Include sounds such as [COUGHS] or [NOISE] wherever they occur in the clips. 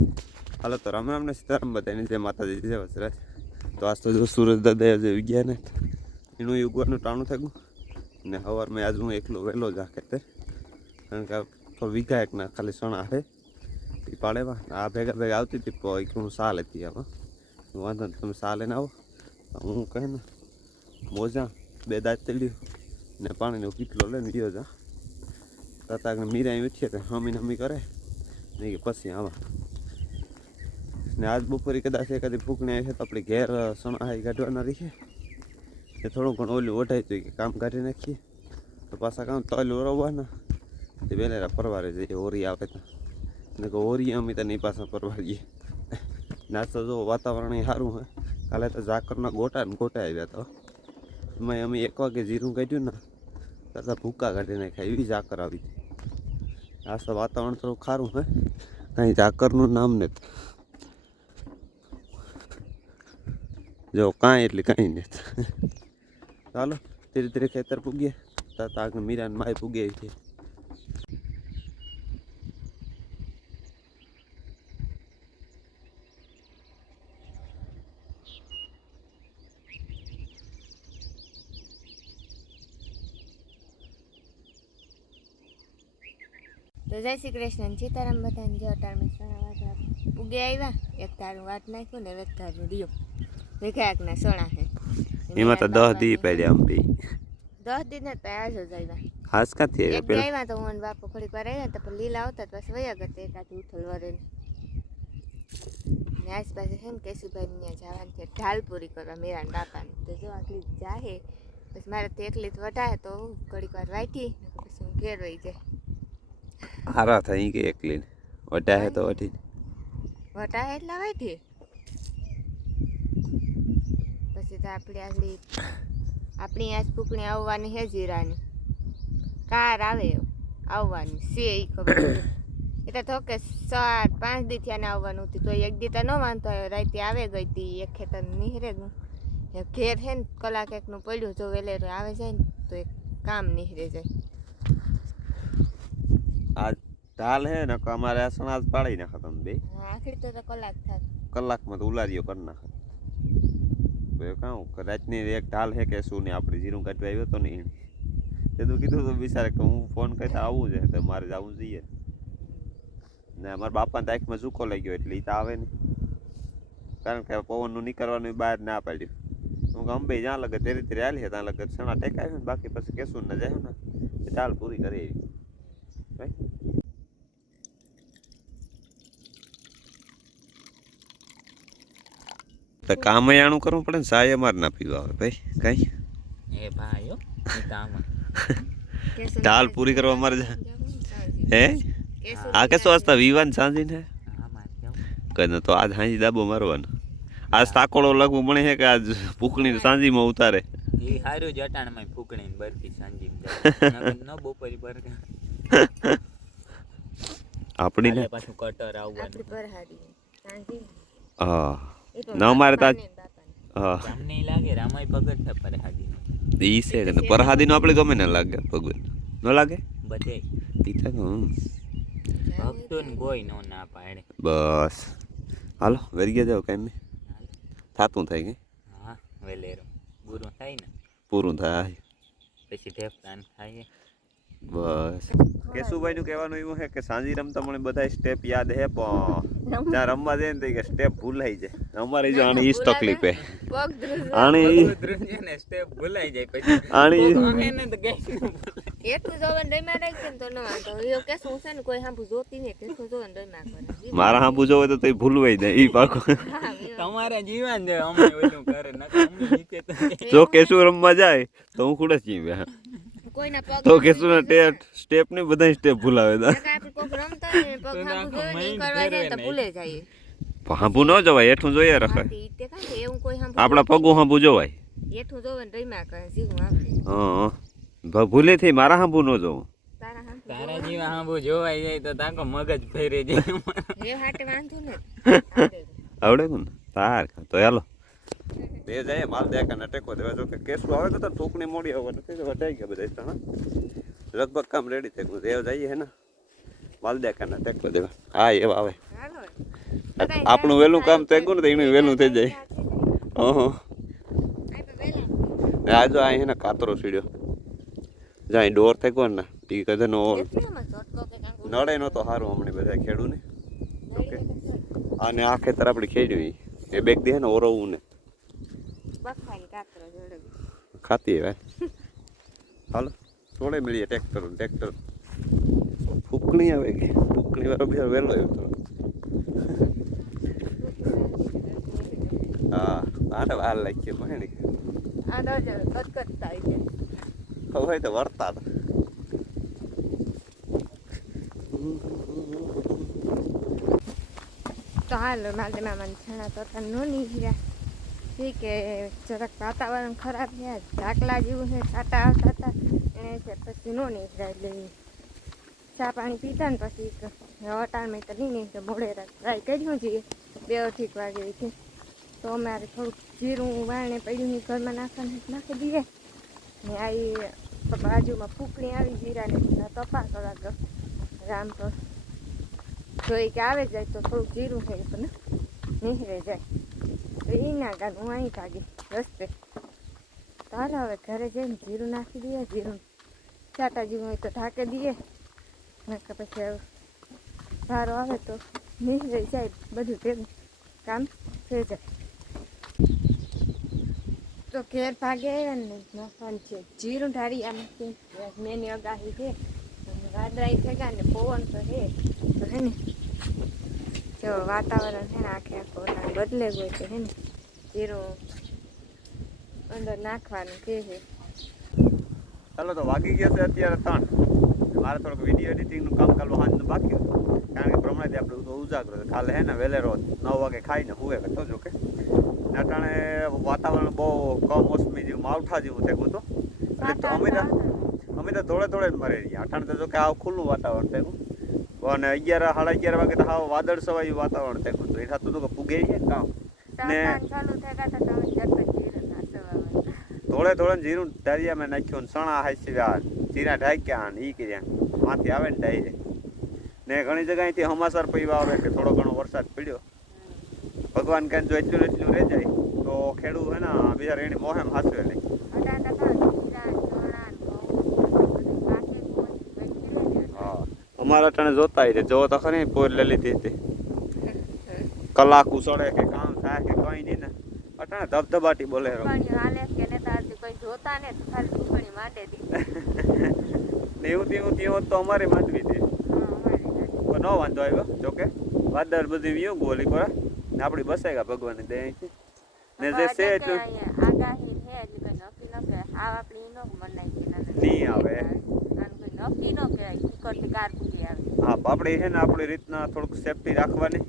હાલો તો રામ રામ ને સીતારામ બધાની, જય માતાજી, જય વસરાજ. તો આજ તો જો સુરજ દાદા જે ગયા ને, એનું યુગવાનું ટાણું થયું ને સવારમાં આજ હું એકલો વહેલો જ આ ખેતર કારણ કે થોડું વીઘા એકના ખાલી સણા હે એ પાડેવા. આ ભેગા ભેગા આવતી હતી, તો એક હું સા લેતી આવા વાંધો નહીં, તમે સા લઈને આવો. હું કહે ને, મોજા, બે દાંત તેડ્યું. ને પાણીનો કીટલો લઈને ગયો જા. તતા મીરા ઉઠીએ તો હમી નમી કરે. નહીં કે પછી આવા ને આજ બપોરે કદાચ એકાદી ફૂંકણી આવી છે તો આપણે ઘેર સણાઈ કાઢવાના રહીએ એ થોડું ઘણું ઓલું વઢાઈ તો કે કામ કાઢી નાખીએ. તો પાછા કામ તલ ઓરવવાના. તે વહેલા પરવારે જઈએ, ઓરી આવે તો. ને કે ઓરી અમે તો નહીં પાછા પરવારીએ. નાસ્તો જો વાતાવરણ સારું હોય. કાલે તો ઝાકરના ગોટા ને ગોટા આવ્યા તો. એમાં અમે એક વાગે જીરું કાઢ્યું ને તથા ભૂકા કાઢી નાખ્યા, એવી ઝાકર આવી. હતી આ વાતાવરણ થોડું ખારું હોય. કાંઈ ઝાકરનું નામ નથી. જો કાંઈ એટલે કાંઈ નહીં. ચાલો, ધીરે ધીરે ખેતર પૂગીએ. તરત આગળ મીરાન માય પૂગે છે. તો જય શ્રી કૃષ્ણ. સીતારામ બધાને જો અટાણમાં સોના પૂગે આવ્યા. એક તારું વાત નાખ્યું ને એક તારું રહ્યું વિખાયકના સોણા છે. એમાં તો દસ દી પડ્યા આમ બી. દસ દિન જ આજ જ આવ્યા હાસ કાથી એક દી પેલા? આવ્યા તો હું અને બાપુ થોડીક વાર આવ્યા તો પછી લીલા આવતા તો પછી વયા ગયા એકાદ ઉથલ વરે. ને આસપાસ છે ને કેશુભાઈ ત્યાં જવાનું છે ઢાલ પૂરી કરવા મેરા બાપાને. તો જો આટલી જાહે. પછી મારે તો એકલી જ વટાય તો ઘડીક વાર વાટી પછી હું ઘેર વહી જાય હારા થઈ કે એકલી વટા હે તો વટી વટાય એટલા વાટી તો આપણે આગળ આપણી આજ ફૂકણી આવવાની છે જીરાની. કાર આવે આવવાની છે એ ખબર [COUGHS] એ તો થોકે સાત પાંચ દી થયા આવવાનું હતું તો એક દી તો ન માનતો રાતે આવે ગઈ હતી એક ખેતર નીહરે ગયું. ઘેર છે ને કલાક એકનું પડ્યું જો વેલેર આવે જાય ને તો એક કામ નીહરે જાય. આ ઢાલ હે ને અમારે સણાજ પાડી નાખો તમે બે. આખરી તો કલાક થાય કલાકમાં તો ઉલારીઓ કરી નાખો. કાં કે રાતની એક ઢાલ હે કે શું ને આપણે જીરું કાઢવા આવ્યો તો ને તે તો કીધું તો બિચારે કે હું ફોન કરતા આવું છે તો મારે જવું જોઈએ. ને અમારા બાપાને તારીખમાં ઝૂકો લઈ ગયો એટલે એ તો આવે નહીં કારણ કે પવનનું નીકળવાનું બહાર ના પાડ્યું. હું કે અંબે, જ્યાં લગે ધીરે ધીરે હાલીએ ત્યાં લગે સણા ટેકાવ્યું ને બાકી પછી કેશું ને જાય ને. ઢાલ પૂરી કરી આવી. ભાઈ તો કામ આણું કરવું પડે ને સાય અમારે ના પીવા આવે ભાઈ કઈ? એ ભાઈ દાલ પૂરી કરવા અમારે હે? આ કે વાસ્તા વિવાન સાંજી ને કઈ તો આજ સાંજી દાબો મારવાનો. આજ તાકોડો લગવું પડે છે કે આજ પૂકણી સાંજીમાં ઉતારે? એ હારું જ અટાણમાં ફૂકણી બરફી સાંજી [LAUGHS] ન બપોરી બરફી [LAUGHS] આપણી ને? પાછું કટર આવવાનું. હા. ના અમારે તો હા. તમને લાગે રામાય ભગત છે પરહાદી ઈ છે કે પરહાદીનો આપણે ગમે ન લાગે ભગવાન. ન લાગે? બધે. ઈ નો. ભક્તો ને? કોઈ નો ના પાડે. બસ. હાલો વેરી ગયા જાવ કાંઈ થાતું થાય કે? હા વેલેરો. પૂરું થાય ને? પૂરું થાય. પછી ઢેફલાન ખાઈએ. બસ. કેશુભાઈ નું કહેવાનું એવું છે કે સાંજી રમતા મને બધા સ્ટેપ યાદ હે પણ ત્યાં રમવા જાય ને તો કે સ્ટેપ ભૂલાઈ જાય. અમારી જો આની ઈ તકલીફ હે આની સ્ટેપ ભૂલાઈ જાય પછી. [LAUGHS] આની ન. એટલું જોવાનું ડઈમાં રાખશે ને તો ન વાંધો એ કે શું છે ને કોઈ હાંભુ જોતી નહીં કેટલું જોવાનું ડઈમાં કરે મારા હાંભુ હોય તો તઈ ભૂલવાઈ જાય ઈ પાકો. તમારે જીવન જાય અમે ઓલું કરે ન તો જો કેશું રમવા જાય તો હું ખુડે જ જીવે. કોઈના પગ તો કેશુ ના ટેટ સ્ટેપ ને બધા સ્ટેપ ભૂલાવે તો નકર આપણે કોક રમતા ને પગ સાંભળું જોવે ને કરવા જાય તો ભૂલે જાય. હાંભું ન જવાય એઠું જોઈએ રખાય કે આપણા પગું હાંભું જોવાય. એઠું જોવે ને ડઈમાં કરે જીવું આપણે હા ભ- ભૂલેથી મારા હાંભુ ન જોવું. તારા જીવા હાંભુ જોવાઈ જાય તો તાકો મગજ ફેરે જાય. એ હાટે વાંધો ને. [LAUGHS] આવડે ને? તાર તો હાલો. બે જાય માલ દેખા ને ટેકો દેવા જો કે કેસું આવે તો ઠોકણી મોડી આવે નથી વટાઈ ગયા બધા ત્રણ લગભગ કામ રેડી થઈ ગયું. દેવ જઈએ હે ને. માલ દેખા ને ટેકો દેવા. હા એવા આવે. આપણું વહેલું કામ થઈ ગયું ને તો એનું વહેલું થઈ જાય. ઓહો આ તો વહેલા. ને આ જો આ કાતરો સીડ્યો. જાય ડોર થઈ ગયો ને ટી કદે નો નડે નો તો સારું હમણાં બધા ખેડૂને. ઓકે. અને આ ખેતર આપણે ખેડ્યું એ બેગ દે ને ઓરવવું ને. ખાતી હવે હાલો થોડે મળીએ ટ્રેક્ટર ટ્રેક્ટર. ફૂકણી આવે કે? ફૂકણી વાળો બી વહેલો આવ્યો હા આને વાર લાગી મને કટકટતા હવે તો વર્તા તો હાલ મારે મામા છણા તો નો નીકળ્યા. ઠીક કે જરાક વાતાવરણ ખરાબ છે, ઢાકલા જેવું છે છાટા આવતા હતા એને છે પછી નો નીકળ્યા એટલે ઈ ચા પાણી પીતા ને પછી અટાણમાં તો નહીં નીકળે મોડે ટ્રાય કર્યું છીએ બે અઢીક વાગે છે. તો અમારે થોડુંક જીરું વાળને પડ્યું ની ઘરમાં નાખવાનું નાખી દઈએ. ને આ ઈ બાજુમાં ફૂકણી આવી જીરાને તપા કલાક રામ તો. તો એ કે આવે જાય તો થોડુંક જીરું છે એ પણ નીકળે જાય. તો એ હું અહીં કાઢી રસ્તે તો હવે ઘરે જઈને જીરું નાખી દઈએ, જીરું ચાટા જીરું હોય તો ઢાંકી દઈએ. નકર પછી ભારો આવે તો નીકળી જાય બધું ભેગું. કામ થઈ જાય. તો ઘેર ભાગે ને નાખવાનું છે. જીરું ઢાળી આમ મેની અગાહી છે. વાદળાઈ થઈ ને પવન તો હે તો હે ને, જો વાતાવરણ છે ને આખે આખો બદલે ગયો છે હે ને. જીરું અંદર નાખવાનું કે છે. ચાલો તો વાગી ગયા છે અત્યારે ત્રણ. મારે થોડુંક વીડિયો એડિટિંગનું કામ કરવું સાંજનું બાકી હતું. કારણ કે પ્રમાણે આપણે તો ઉજાગરો છે. કાલે હે ને વહેલેરો નવ વાગે ખાઈને હુએ હતો જો કે ને વાતાવરણ બહુ કમોસમી જેવું માવઠા જેવું થયું હતું. એટલે તો અમે તો અમે તો થોડે થોડે જ મરે રહ્યા. અઠાણ તો જો કે આવું ખુલ્લું વાતાવરણ થયું અને અગિયાર સાડા અગિયાર વાગે તો હાવ વાદળ સવાયું વાતાવરણ થયું હતું. એ થતું હતું કે પૂગે છે કામ. ને- ધોળે થોડે જીરું દરિયામાં નાખ્યું સણા હાસ્યા જીરા ઢાક્યા ને ઈ કર્યા. માથી આવે ને ડાયરે ને ઘણી જગ્યાએથી હમાસર પીવા આવે કે થોડો ઘણો વરસાદ પડ્યો. ભગવાન કાંઈ જો એટલું એટલું રહી જાય તો ખેડૂત હે ને બીજા રેણી મોહેમ હાસવે નહીં અમારા ટાણે જોતા જો તો ખરી પોર લઈ લીધી હતી કલાક ઉસળે કે કામ થાય કે કઈ નહીં ધબધબાટી બોલે હાલે કે નેતા કોઈ જોતા ને ખાલી ટુકડી માટે દી. એવું તેવું તેવું તો અમારે માંડવી પણ ન વાંધો આવ્યો જોકે. વાદળ બધી વ્યૂ ગોલી કોરા ને આપણી બસાય ગયા ભગવાનની દયાથી. ને જે છે નહીં આવે. હા આપણે છે ને આપણી રીતના થોડુંક સેફટી રાખવાની.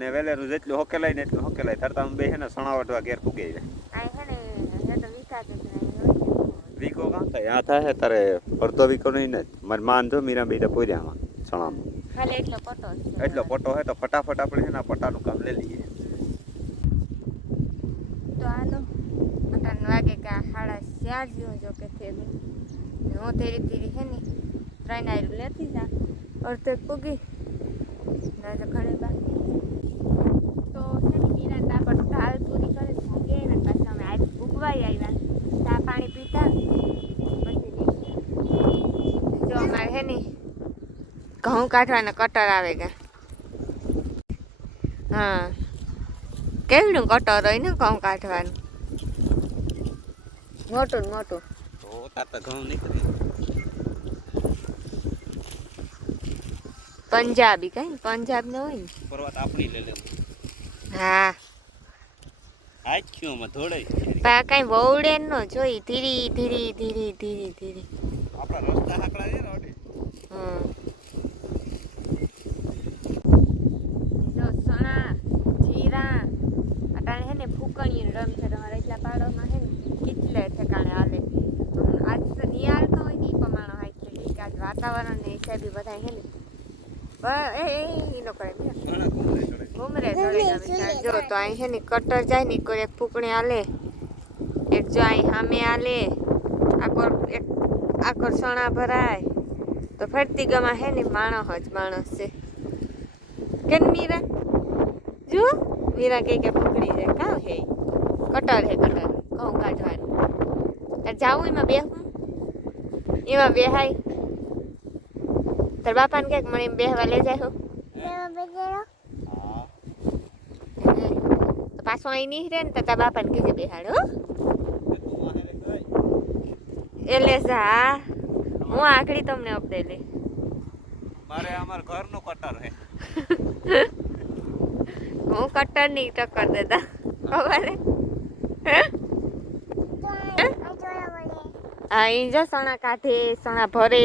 ને વેલેરું જેટલું હોકેલાય ને એટલું હોકેલાય. ધરતા બે છે ને સણાવટવા ઘેર પૂગે વિકા કે થાય? આ થાય તારે અડધો વીકો નહીં ને. મારી માન જો મીરા બેટા પોર્યામાં સણામાં. એટલો પટો જ એટલો પટો હોય તો ફટાફટ આપણે છે ને પટાનું કામ લઈ લઈએ. તો હાલો અટાણ વાગે કે સાડા ચાર જેવું જો કે થયું ને હું ધીરે ધીરે છે ને ત્રણ લેતી જા. અડધે પૂગી ના તો ઘણે બાકી તો છે ને મીરા તાપડ દાળ પૂરી કરે ભાગે ને પાછા અમે આજ આવ્યા. ચા પાણી પીતા. પછી જો અમારે છે ને ઘઉં કાઢવાના કટર આવે ગયા હા. કેવડું કટર હોય ને ઘઉં કાઢવાનું? મોટું ને મોટું. ઘઉં પંજાબી કઈ પંજાબ નો હોય ને. પર્વત આપણી લઈ હા. કઈ વવડે ન જોઈ ધીરી ધીરી ધીરી ધીરી ધીરી. આપણા રસ્તા હાકડા છે જો સણા જીરા અટાણે હે ને ફૂકણીઓ રમ છે તમારા એટલા પાડોમાં હે ને કેટલે ઠેકાણે હાલે. આજ તો નિયાળ તો હોય ને ઈ પ્રમાણે હોય છે. ઈ આજ વાતાવરણ ને હિસાબે બધા હે ને એ એ ઈ નો કરે મીરા. ઘણા ઘૂમરે ચડે ઘૂમરે ચડે ગમે જો તો અહીં છે ને કટર જાય ને કોઈ એક ફૂકણી હાલે. એક જો અહીં સામે હાલે. આકોર એક આકોર સણા ભરાય. તો ફરતી ગમાં હે ને માણસ જ માણસ છે. કેમ મીરા? જો મીરા કે કે ફૂકણી જાય કાં હે કટર હે કટર. ઘઉં કાઢવાનું. તાર જાવું એમાં બેહું એમાં બેહાય. તાર બાપાને કે મને બેહવા લઈ જાય હો તો પાછો અહીં નહીં રહે ને તાર બાપાને કીધે બેહાડ હો એટલે જા હું આખડી તમને અપડેલી મારે અમાર ઘરનું કટર હે હું કટરની ટક્કર દેતા ખબર હે હા એ જો સણા કાઢે સણા ભરે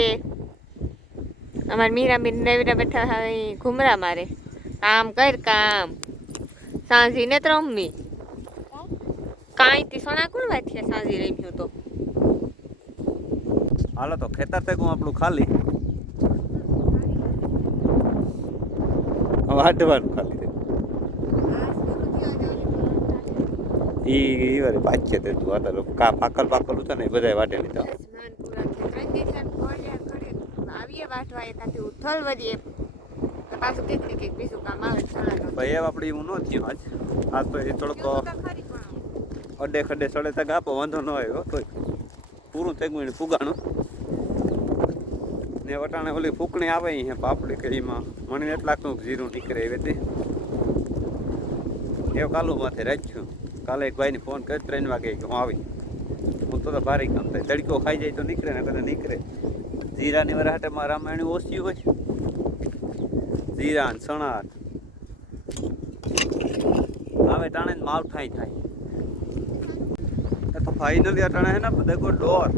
અમાર મીરાબેન નવીરા બેઠા ઘુમરા મારે કામ કર કામ સાંજી ને તો રમવી કાંઈ થી સણા કોણ વાંચ્યા સાંજી રમ્યું તો. હાલો તો ખેતર થયું આપણું ખાલી. વાટવાનું ખાલી ઈ ઈ વારે પાછે તે તું કા પાકલ પાકલ હતા ને બધાય વાટે લીધા આવીએ વાટવા એકાથી ઉથલ વધીએ તો પાછું કીધું કે બીજું કામ આવે ભાઈ એવા આપણે એવું ન થયું આજ. આ તો એ થોડોક તો અડે ખડે સડે તક આપો વાંધો ન આવ્યો કોઈ. પૂરું થઈ ગયું એને ફુગાણું. ને વટાણે ઓલી ફૂકણી આવે અહીંયા પાપડી કે એમાં. મને એટલા લાગતું કે જીરું નીકળે એવી હતી એવું કાલુ માથે રાખ્યું. કાલે એક ભાઈને ફોન કર્યો ત્રણ વાગે કે હું આવી. હું તો તો ભારે કામ થાય. તડકો ખાઈ જાય તો નીકળે ને કદાચ નીકળે. જીરાની વરાહટેમાં રામાયણ ઓછી હોય. જીરા સણાર હવે ટાણે માવઠાઈ થાય. તો ફાઇનલી અટાણે હે ને, બધા કોઈ ડોર.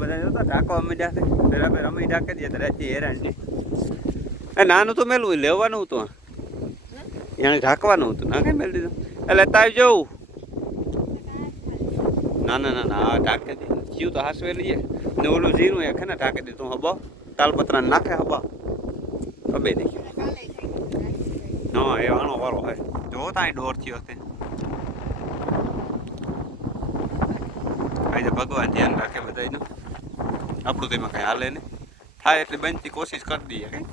બધા જોતા ઢાંકવા અમે છે. પેલા પેલા અમે ઢાંકી હેરાન છે. એ નાનું તો મેલું લેવાનું હતું એને ઢાંકવાનું હતું. ના કઈ મેળ દીધું. એટલે તાવ જવું. ના ના ના ના ઢાંકી દીધું જીવ તો હાસવે લઈએ. ને ઓલું જીરું એ ખે ને, ઢાંકી દીધું. હબો તાલપત્રા નાખે હબા. અબે દે હા એ આણો વાળો હે. જો તાઈ ડોર થયો હશે. આજે ભગવાન ધ્યાન રાખે બધાયનું. આપણું તેમાં કઈ હાલે ને થાય એટલે બનતી કોશિશ કરી દઈએ, કંઈ.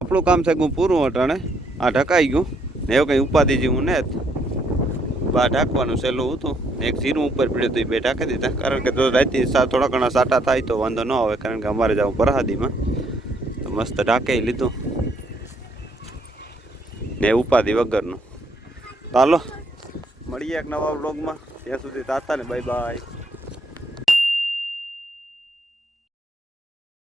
આપણું કામ છે હું પૂરું અટાણે. આ ઢકાઈ ગયું. ને એવું કંઈ ઉપાધિ જેવું ને બા ઢાંકવાનું સહેલું હતું. એક જીરું ઉપર પડ્યું હતું એ બે ઢાંકી દીધા. કારણ કે જો રાતે થોડા ઘણા સાટા થાય તો વાંધો ન આવે. કારણ કે અમારે જવું પ્રહાદીમાં તો મસ્ત ઢાંકી લીધું. ને ઉપાધિ વગરનું. ચાલો, મળીએ એક નવા બ્લોગમાં ત્યાં સુધી તાતા ને બાય બાય